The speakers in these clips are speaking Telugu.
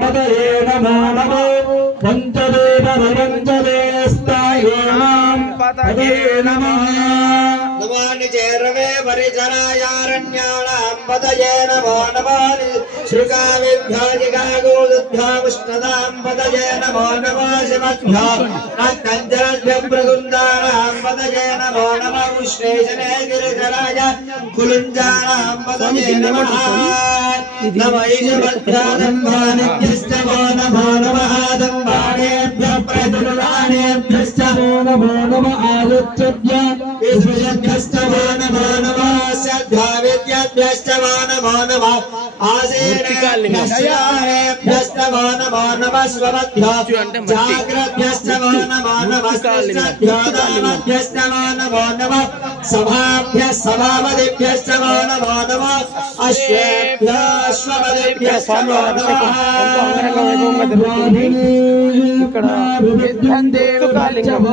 पदये नमो नमो पंचदेवरंजदेस्तायेनां पदये नमः नमानि चेरवे परिचरायारण्याणां पदये नमो नमः श्रीकाव्यभ्याजिकागोदभ्यां विष्णुदां पदये नमो नमः शिवभ्यां कंजरभ्यं प्रगुन्दानां पदये नमो नमः उष्णेशने गिरिधराय कुलुञ्जानां पदये नमः नमः ईशवद्भ्यादम्भानिभ्यश्च नमो नमः दम्भानेभ्यः प्रदुलानेभ्यश्च नमो नमः आयुच्छभ्यः ईश्वरभ्यश्च नमो नमः सद्भावेभ्यश्च नमो नमः आसेनेभ्यश्च नमो नमः स्वभ्यः जाग्रभ्यश्च नमो नमः स्थिभ्यश्च नमो नमः सभाभ्यः सभापतिभ्यश्च नमो नमः अश्वेभ्यः अश्वपतिभ्यश्च नमो नमः ఇక్కడ లింగం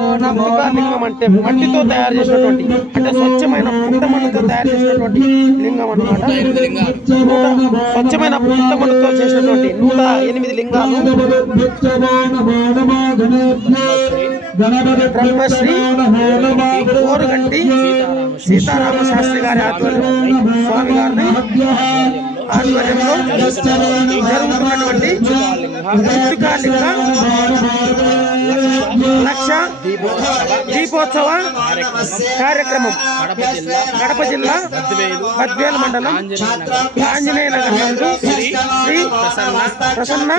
అంటే మట్టితో తయారు చేసినటువంటి అంటే స్వచ్ఛమైన పుట్టమన్నుతో తయారు చేసినటువంటి లింగం అన్నమాట. స్వచ్ఛమైన పుట్టమన్నుతో చేసినటువంటి 108 లింగాలు బ్రహ్మశ్రీ ఓరుగంటి సీతారామ శాస్త్రి గారి ఆధ్వర్యంలో స్వామి గారిని ఆధ్వర్యంలో జరుగుతున్నటువంటి మృత్తికాలింగ లక్ష దీపోత్సవ కార్యక్రమం కడప జిల్లా బద్వేలు మండలం ఆంజనేయ నగర్ నందు శ్రీ ప్రసన్న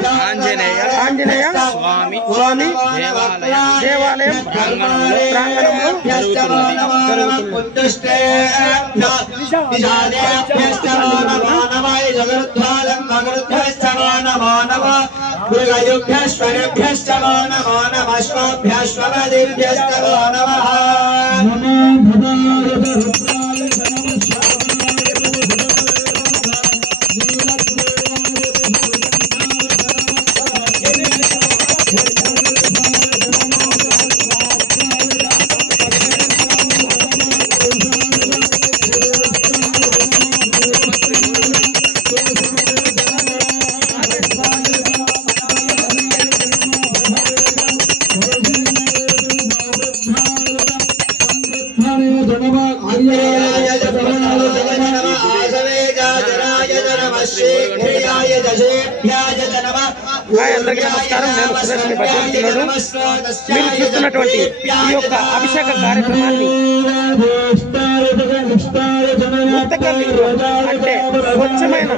ఆంజనేయ స్వామి దేవాలయం ప్రాంగణంలో मृगयुभ्यश्वरेभ्यश्च नमो नमः श्वभ्यश्वपदिभ्यश्च नमः అందరికీ నమస్కారం. నేను సురేష్ భద్రాద్రిలోను. మీరు చూస్తున్నటువంటి ఈ యొక్క అభిషేక కార్యక్రమాన్ని అంటే స్వచ్ఛమైన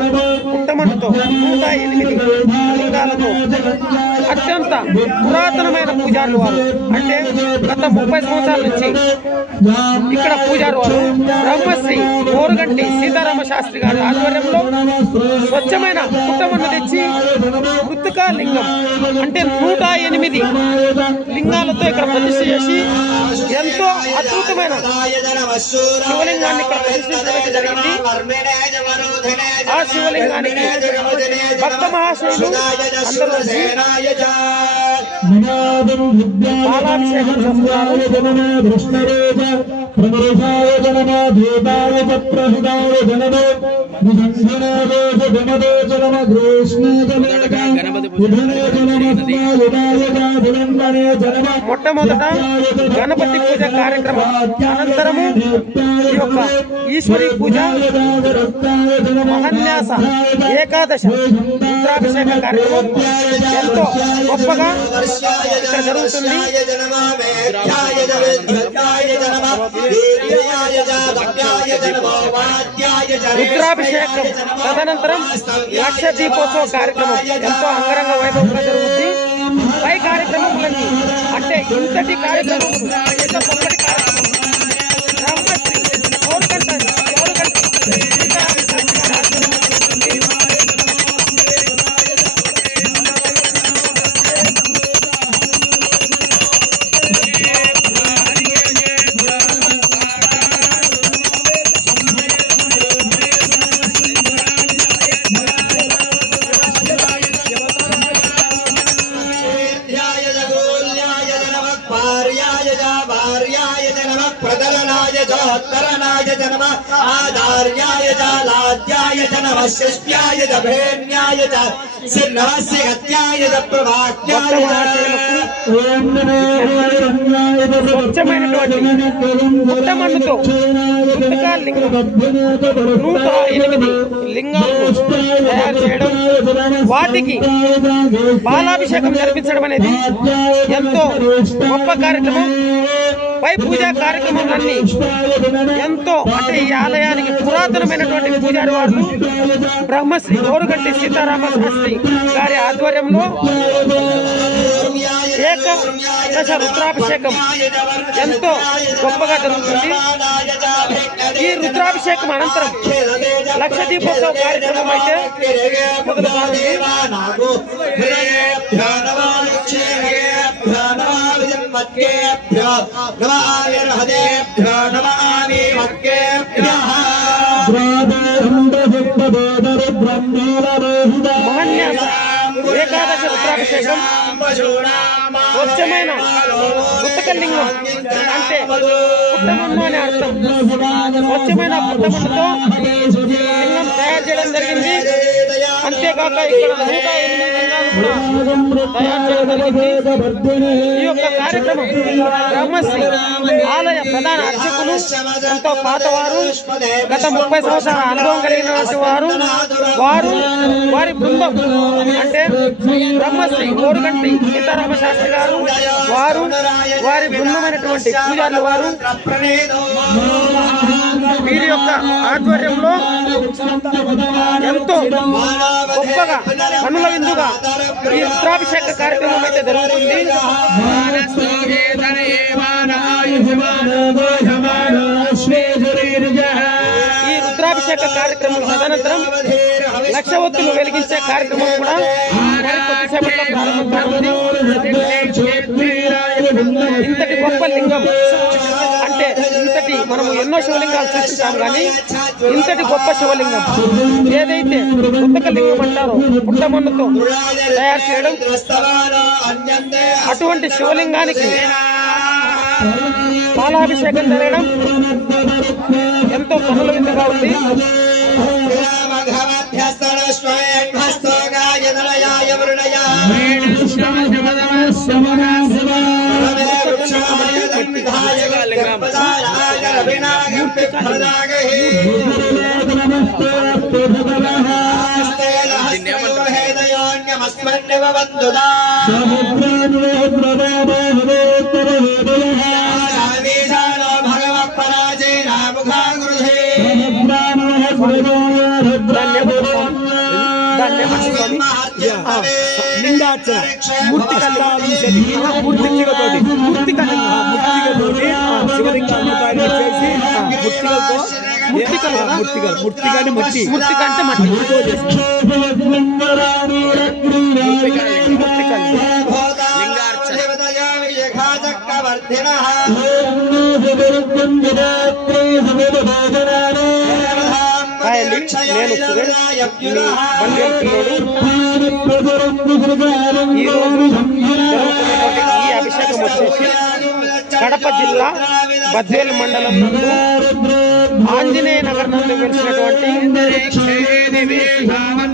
పుట్టమన్నుతో 108 లింగాలతో అత్యంత పురాతనమైన పూజారులు వారు అంటే గత 30 సంవత్సరాల నుంచి ఇక్కడ పూజారు వారు బ్రహ్మశ్రీ ఓరుగంటి సీతారామ శాస్త్రి గారి ఆధ్వర్యంలో స్వచ్ఛమైన పుట్టమన్ను తెచ్చి మృత్తికా లింగం అంటే 108 లింగాలతో ఇక్కడ ప్రతిష్ఠ చేసి ఎంతో అద్భుతమైన శివలింగాన్ని ఇక్కడ ప్రతిష్ఠించడం జరిగింది. ఆ శివలింగానికి భక్త మహాశయులు అందరూ పాలాభిషేకం చేస్తున్నారు. మొట్టమొదట గణపతి పూజ కార్యక్రమం అనంతరము ఈ యొక్క ఈశ్వరీ పూజ మహాన్యాస ఏకాదశ రుద్రాభిషేక కార్యక్రమం ఎంతో గొప్పగా ఇక్కడ జరుగుతుంది. రుద్రాభిషేకం తదనంతరం లక్ష దీపోత్సవ కార్యక్రమం ఎంతో అంగరంగ వైభవంగా జరుగుతుంది. పై కార్యక్రమములన్నీ అంటే ఇంతటి కార్యక్రమం ఎంత గొప్పటి కార్యక్రమం भार्याय फलोत्तरणाय च नमः आधार्याय च लाज्याय च नमः शिष्याय च भेन्याय च सिन्नवस्य गत्याय च प्रभाक्याय స్వచ్ఛమైనటువంటి పుట్టమన్నుతో మృతికా లింగం 108 లింగాలను తయారు చేయడం, వాటికి బాలాభిషేకం జరిపించడం అనేది ఎంతో గొప్ప కార్యక్రమం. పై పూజా కార్యక్రమాలన్నీ ఎంతో అంటే ఈ ఆలయానికి పురాతనమైనటువంటి పూజారి వారు బ్రహ్మశ్రీ ఓరుగంటి సీతారామ శాస్త్రి గారి ఆధ్వర్యంలో ఏకదశ రుద్రాభిషేకం ఎంతో గొప్పగా జరుగుతుంది. ఈ రుద్రాభిషేకం అనంతరం లక్ష దీపోత్సవ కార్యక్రమం అయితే మొదలు మహన్యాస ఏకాదశ రుద్రాభిషేకం స్వచ్ఛమైన పుట్టకలింగం అంటే పుట్టమన్ను అనే అర్థం. స్వచ్ఛమైన పుట్టమన్నుతో లింగం తయారు చేయడం జరిగింది. అంతేకాక ఇక్కడ 108 లింగాలు తయారు చేయడం జరిగింది. ఈ యొక్క కార్యక్రమం బ్రహ్మశ్రీ ఆలయ ప్రధాన అర్చకులు ఎంతో పాతవారు, గత 30 సంవత్సరాల అనుభవం కలిగినటువంటి వారు వారి బృందం అంటే బ్రహ్మశ్రీ ఓరుగంటి సీతారామ శాస్త్రి గారు వారి బృందమైనటువంటి పూజారులు వారు వీరి యొక్క ఆధ్వర్యంలో ఎంతో గొప్పగా కనుల విందుగా ఈ రుద్రాభిషేక కార్యక్రమం అయితే జరుగుతుంది. ఈ రుద్రాభిషేక కార్యక్రమం తదనంతరం లక్ష ఒత్తులు వెలిగించే కార్యక్రమం కూడా మరి కొద్దిసేపట్లో ప్రారంభమవుతుంది. ఇంతటి గొప్ప లింగం అంటే ఇంతటి మనము ఎన్నో శివలింగాలు చూస్తుంటాం, కానీ ఇంతటి గొప్ప శివలింగం ఏదైతే ఉత్తక లింగం అంటారో పుట్టమన్నుతో తయారు చేయడం, అటువంటి శివలింగానికి పాలాభిషేకం జరగడం ఎంతో కనుల విందుగా ఉంది. లింగార్చన శివలింగాలను తయారు చేసి ముర్తిగాని మట్టి అంటే మట్టి నేను సురేష్ ఈ రోజు ఈ అభిషేకం వచ్చేసి కడప జిల్లా బద్వేలు మండలం నందు ఆంజనేయ నగర్ నందు వెలిసినటువంటి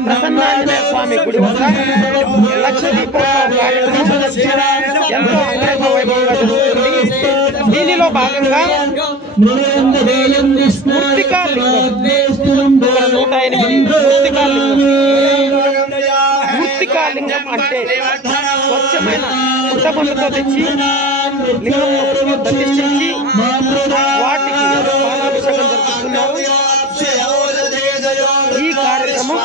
ప్రసన్నాంజనేయ స్వామి గుడి వద్ద లక్ష దీపోత్సవ కార్యక్రమం ఎంతో అంగరంగ వైభవంగా జరుగుతుంది. దీనిలో భాగంగా మృతికా లింగం 108 మృతికా లింగం అంటే స్వచ్ఛమైన పుట్టమన్నుతో తెచ్చి లింగంను ప్రతిష్ఠించి వాటికి పాలాభిషేకం జరుపుతున్నారు. ఈ కార్యక్రమం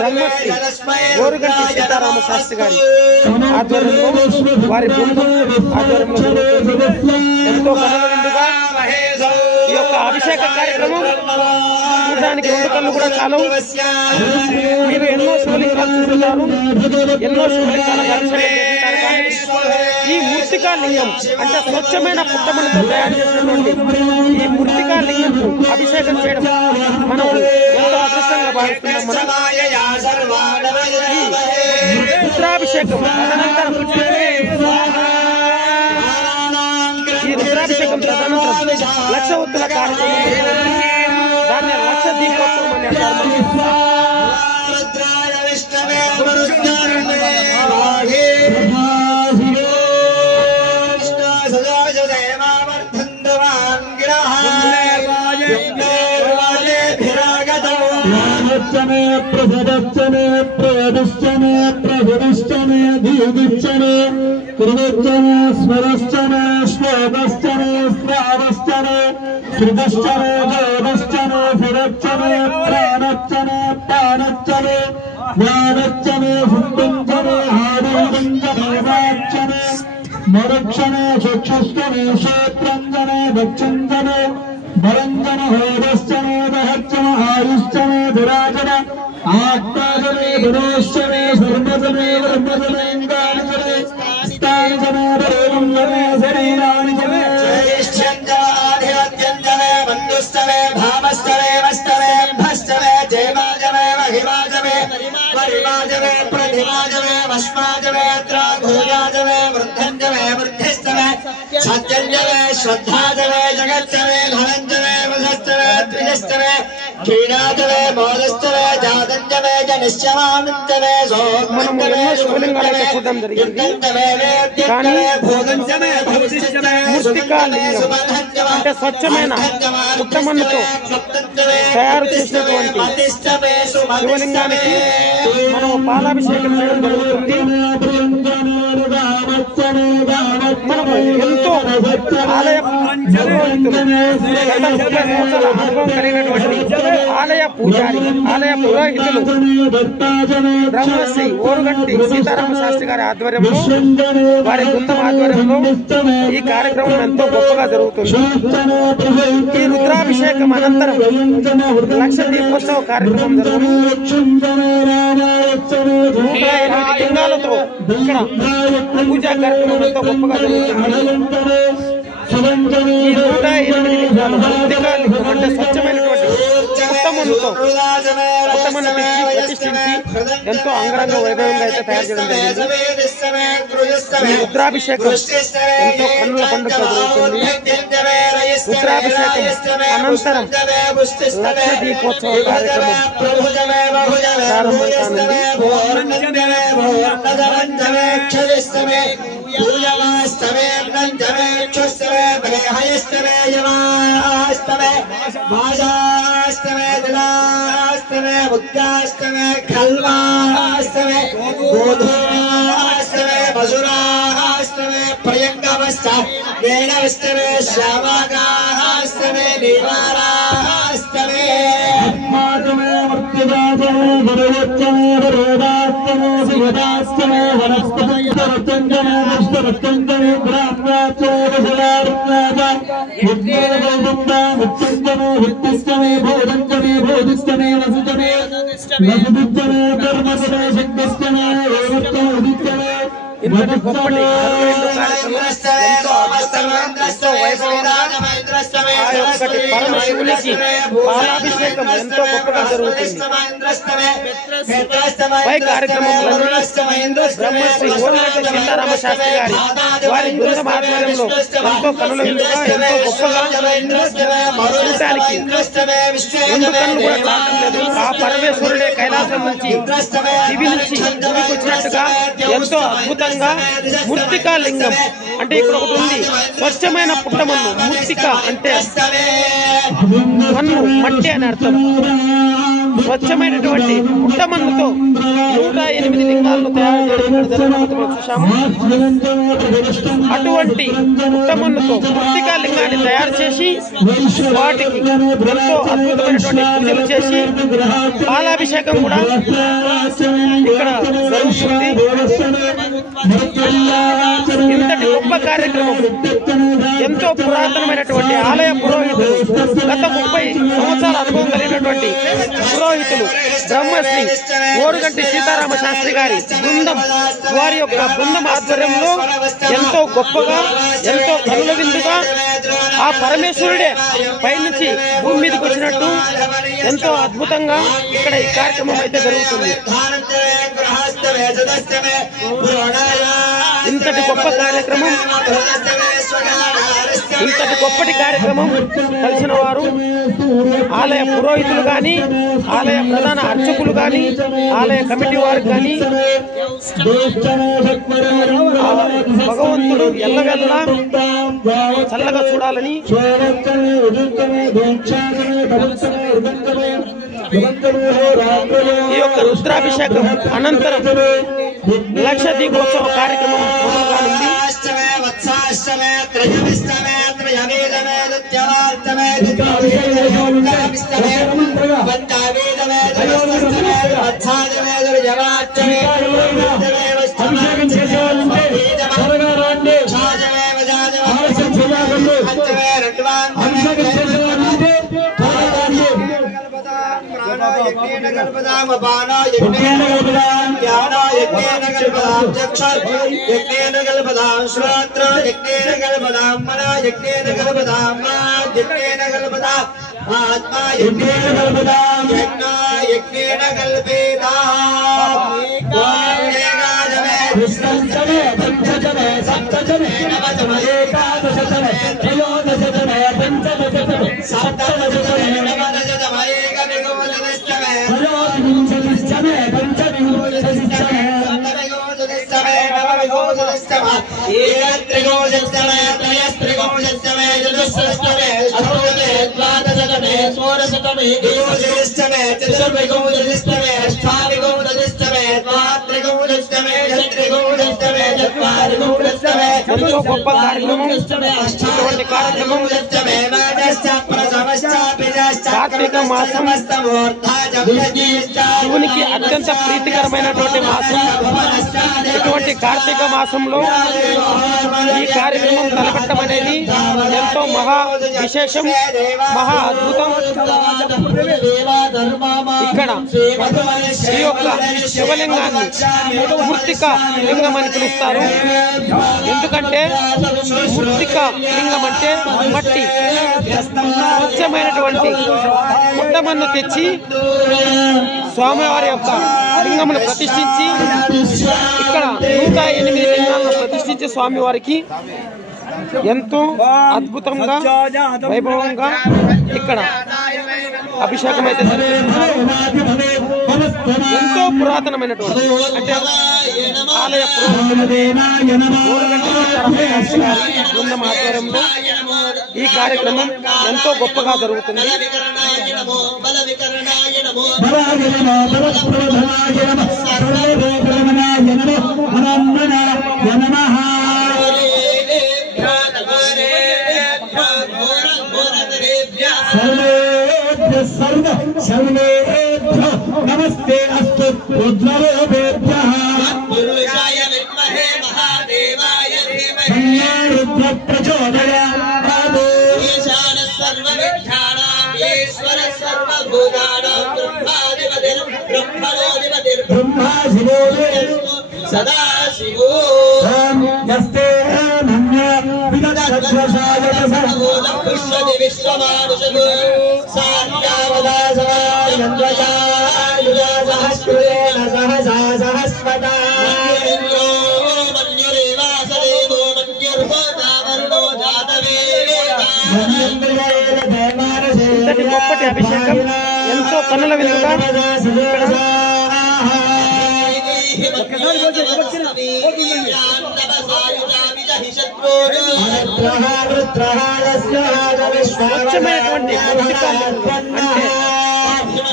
బ్రహ్మశ్రీ ఓరుగంటి సీతారామ శాస్త్రి గారి ఆధ్వర్యంలో వారి బృందం ఆధ్వర్యంలో జరుగుతుంది. ఎంతో కనుల విందుగా ఈ యొక్క అభిషేక కార్యక్రమం చూడడానికి 2 కళ్ళు కూడా చాలు. మీరు ఎన్నో శివలింగాలు చూస్తున్నారు, ఎన్నో శివలింగాలకు అభిషేకం చేస్తుంటారు, కానీ ఈ మృతికా లింగం అంటే స్వచ్ఛమైన పుట్టమన్నుతో తయారు చేసినటువంటి ఈ మృతికా లింగం అభిషేకం చేయడం మనం ఎంతో అదృష్టంగా భావిస్తున్నాం. మనం ఈ రుద్రాభిషేకం రుద్రాభిషేకం తదనంతరం లక్ష ఒత్తుల కార్యక్రమం దాన్ని లక్ష దీపోత్సవం అని అంటారు. ప్రసదచ్చనే ప్రయదిశ్చనే ప్రభిదిశ్చనే ధీదిశ్చనే త్రివిచ్చనే స్మరశ్చనే శ్లోకశ్చనే శ్రావశ్చనే శ్రుతిశ్చనే దేవశ్చనే సురచ్చనే ప్రాణశ్చనే పానశ్చనే జ్ఞానశ్చనే సుందశ్చనే హారీంచనే మరుక్షణే చక్షుశ్చనే క్షేత్రంజనే దక్షింజనే భరంజన హోదశ్చనే దహచ్చన ఆయుశ్చనే దురాజన ఆత్మాజనే దురోశ్చనే సర్వజనే బ్రహ్మజనే ఇంద్రాజనే స్థానజనే దేవంజనే శరీరాణి జనే శ్రేష్ఠ్యంజనే మందుస్తవే భామస్తవే వస్తవే భస్తవే జయమాజమే మహిమాజమే పరిమాజమే ప్రతిమాజమే వస్మాజమే త్రాఘోయాజమే వృద్ధంజమే వృద్ధిస్తవే సత్యంజమే శ్రద్ధాజమే జగచ్చమే ధనంజమే వసస్తవే ద్విజస్తవే క్షీణాజమే మోదస్తవే జాతంజమే జనిశ్చమానంతమే సోమంజమే శివలింగాలైతే చూడడం జరిగింది. కానీ అంటే స్వచ్ఛమైన పుట్టమన్నుతో తయారు చేసినటువంటి శివలింగానికి మనం పాలాభిషేకం చేయడం జరుగుతుంది. మనకు ఎంతో ఆలయ అనుభవం కలిగినటువంటి ఆలయ పూజారి ఆలయ పురోహితులు బ్రహ్మశ్రీ ఓరుగంటి సీతారామ శాస్త్రి గారి ఆధ్వర్యంలో వారి బృందం ఆధ్వర్యంలో ఈ కార్యక్రమం ఎంతో గొప్పగా జరుగుతుంది. ఈ రుద్రాభిషేకం అనంతరం లక్ష దీపోత్సవ కార్యక్రమం జరుగుతుంది. 108 లింగాలతో ఇక్కడ పూజా కార్యక్రమం ఎంతో గొప్పగా జరుగుతుంది. ఈ 108 లింగాలు మృత్తికా లింగం అంటే స్వచ్ఛమైనటువంటి పుట్టమన్నుతో పుట్టమన్ను తెచ్చి ప్రతిష్ఠించి ఎంతో అంగరంగ వైభవంగా అయితే తయారు చేయడం జరిగింది. ఈ రుద్రాభిషేకం ఎంతో కన్నుల పండుగ జరుగుతుంది. రుద్రాభిషేకం అనంతరం లక్ష దీపోత్సవ కార్యక్రమం ప్రారంభం కానుంది. भाषास्तमे दिलास्तमे मुक्तास्तमे खल्वास्तमे गोधूमास्तमे मसुरास्तमे प्रियंगमस्ता वेणवस्तमे श्यामागास्तमे निवारास्तमे आत्मातमे मृत्युदातमे गुरुवत्तमे वरोदास्तमे सुगदास्तमे वनस्पतिरत्तंजमे विष्णुरत्तंजमे ब्राह्मणाचोदशलारत्नाजा विद्योगोमुक्ता मुक्तंजमे वित्तिष्टमे भोदंजमे भोदिष्टमे वसुजमे वसुदिष्टमे कर्मजमे शक्तिष्टमे वेवत्तमे उदिष्टमे ఇంతటి గొప్పటి ఎంతో వైభవంగా ఆ యొక్కటి పరమశివునికి పాలాభిషేకం ఎంతో గొప్పగా జరుగుతుంది. పై కార్యక్రమంలో బ్రహ్మశ్రీ ఓరుగంటి సీతారామ శాస్త్రి గారి వారి బృందం ఆధ్వర్యంలో ఎంతో కనుల విందుగా ఎంతో గొప్పగా చూడటానికి రెండు కన్నులు కూడా కావడం లేదు. ఆ పరమేశ్వరుడే కైలాసం నుంచి దివి నుంచి భూమికి వచ్చినట్టుగా ఎంతో అద్భుతంగా మృత్తికా లింగం అంటే ఇక్కడ ఒకటి ఉంది. స్వచ్ఛమైన పుట్టమన్ను మృత్తిక అంటే మన్ను మట్టి అని అర్థం. స్వచ్ఛమైనటువంటి పుట్టమన్నుతో 108 లింగాలను తయారు చేయడం మనం చూసాము. అటువంటి పుట్టమన్నుతో మృత్తికా లింగాన్ని తయారు చేసి వాటికి ఎంతో అద్భుతమైనటువంటి పూజలు చేసి పాలాభిషేకం కూడా ఇక్కడ జరుగుతుంది. ఇంతటి గొప్ప కార్యక్రమం ఎంతో పురాతనమైనటువంటి ఆలయ పురోహితులు గత 30 సంవత్సరాల అనుభవం కలిగినటువంటి పురోహితులు బ్రహ్మశ్రీ ఓరుగంటి సీతారామ శాస్త్రి గారి బృందం వారి యొక్క బృందం ఆధ్వర్యంలో ఎంతో గొప్పగా ఎంతో కనుల విందుగా ఆ పరమేశ్వరుడే పైనుంచి భూమి మీదకి వచ్చినట్టు ఎంతో అద్భుతంగా ఇక్కడ ఈ కార్యక్రమం అయితే జరుగుతుంది. ఇంతటి గొప్ప కార్యక్రమం ఇంతటి గొప్పటి కార్యక్రమం కలిసిన వారు ఆలయ పురోహితులు కానీ, ఆలయ ప్రధాన అర్చకులు కానీ, ఆలయ కమిటీ వారు కానీ భగవంతుడు ఎల్లవెల్లా చల్లగా చూడాలని ఈ యొక్క రుద్రాభిషేకం అనంతరం లక్ష దీపోత్సవ కార్యక్రమం మొదలుగానుంది. ఎంతో గొప్ప కార్యక్రమం. ఇటువంటి కార్యక్రమం కార్తీక మాసం శివునికి అత్యంత ప్రీతికరమైనటువంటి మాసం. ఇటువంటి కార్తీక మాసంలో ఈ కార్యక్రమం తలపెట్టడం అనేది ఎంతో మహా విశేషం, మహా అద్భుతం. ఇక్కడ ఈ యొక్క శివలింగాన్ని మృత్తిక లింగం అని పిలుస్తారు. ఎందుకంటే మృత్తిక లింగం అంటే మట్టి, స్వచ్ఛమైనటువంటి పుట్టమన్ను తెచ్చి స్వామివారి యొక్క లింగమును ప్రతిష్ఠించి ఇక్కడ 108 లింగాలను ప్రతిష్ఠించి స్వామివారికి ఎంతో అద్భుతంగా వైభవంగా ఇక్కడ అభిషేకం అయితే జరుగుతున్నారు. ఎంతో పురాతనమైనటువంటి అంటే ఆలయ బృందం ఆధ్వర్యంలో ఈ కార్యక్రమం ఎంతో గొప్పగా జరుగుతుంది. नमस्ते अस्तु रुद्ररूपेभ्यः रुद्र प्रचोदयात् ईशानः सर्वविद्यानाम् ईश्वरः सर्वभूतानां ब्रह्मा शिवो सदा शिवो यस्ते नन्य विदधत्वसाय सर्वोदकृष्यति विश्वमानुषगो ఇంతటి గొప్పటి అభిషేకం ఎంతో కన్నుల విందుగా స్వచ్ఛమైనటువంటి అంటే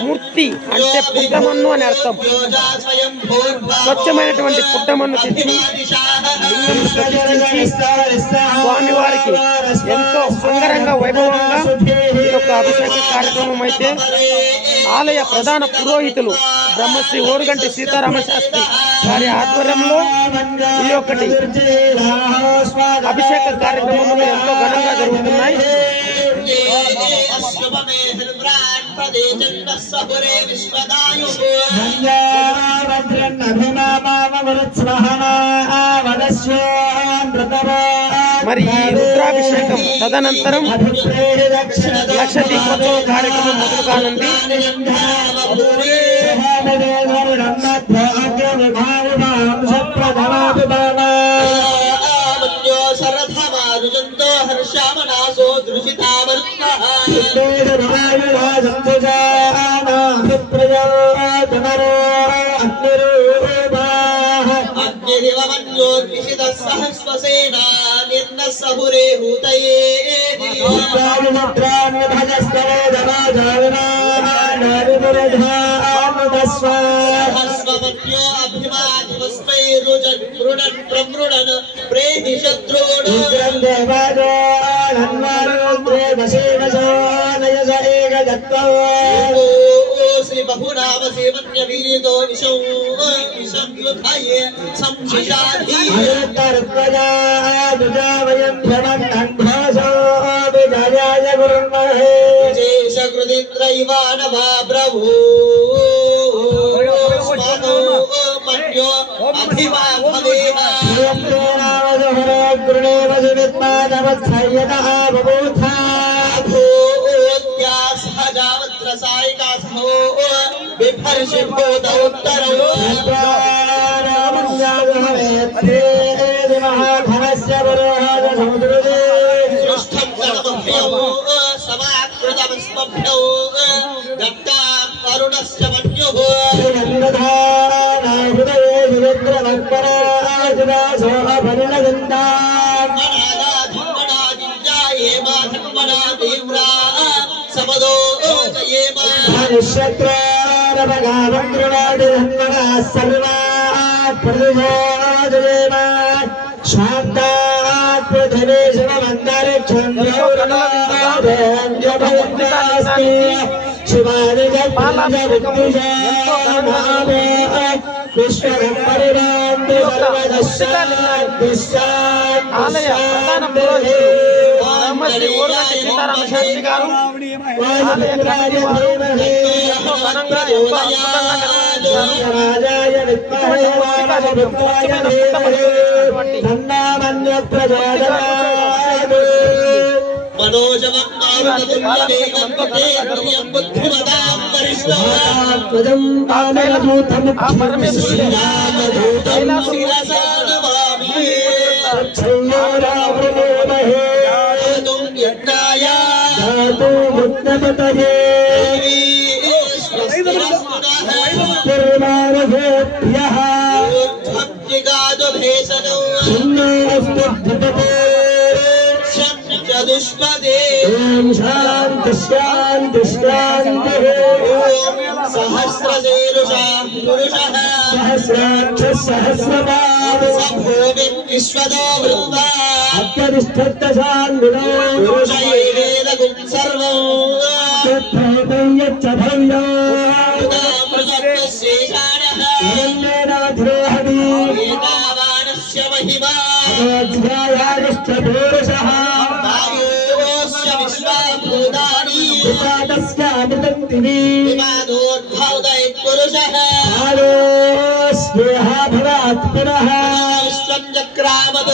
మూర్తి అంటే పుట్టమన్ను అని అర్థం. స్వచ్ఛమైనటువంటి పుట్టమన్ను తెచ్చి లింగం ప్రతిష్ఠించి స్వామివారికి ఎంతో అంగరంగ వైభవంగా ఈ యొక్క అభిషేక కార్యక్రమం అయితే ఆలయ ప్రధాన పురోహితులు బ్రహ్మశ్రీ ఓరుగంటి సీతారామ శాస్త్రి వారి ఆధ్వర్యంలో ఈ యొక్కటి అభిషేక కార్యక్రమములు ఎంతో ఘనంగా జరుగుతున్నాయి. మరి ఈ రుద్రాభిషేకం తదనంతరం లక్ష దీపోత్సవ కార్యక్రమం మొదలు కానుంది. శరథమారుజంతో హర్షామనా अग्निरिवमन्यो द्विषितः सहस्वसेना निर्नः सहुरे हूतये सहस्वमन्यो अभिमानिवस्मै रुजन् मृडन् प्रमृडन् प्रेहि शत्रून् श्री बहुनाम सेवन्यवीरितो विषं युधाये संशिशाधि विशेषकृतित्रैवानवा प्रभो स्वादो मन्यो अभिमाभवेह सायिकासहो विभर्षिभूतोत्तरो सृष्टं कर्मभ्यो समाकृतमस्मभ्यो दत्तां करुणस्य मन्युः समदो శ్రీ ఓరుగంటి సీతారామ శాస్త్రి గారు ఆలయ కమిటీ వారు ఎంతో ఘనంగా ఎంతో అద్భుతంగా दुष्पदे शांति शांति शांति सहस्रशीर्षा पुरुषः सहस्राक्ष सहस्रपाद भूमिं विश्वतो वृन्दा अत्यतिष्ठत्त शान्तिनो पुरुषये वेदगुं सर्वं तत्प्रभवं यच्च भव्यो प्रजत्तशेषाणः एन्नेनाधिरोहति एतावानस्य महिमा अध्यायाश्च पुरुषः पुरुषः स्नेहा भवात् पुनः विश्वं चक्रामत्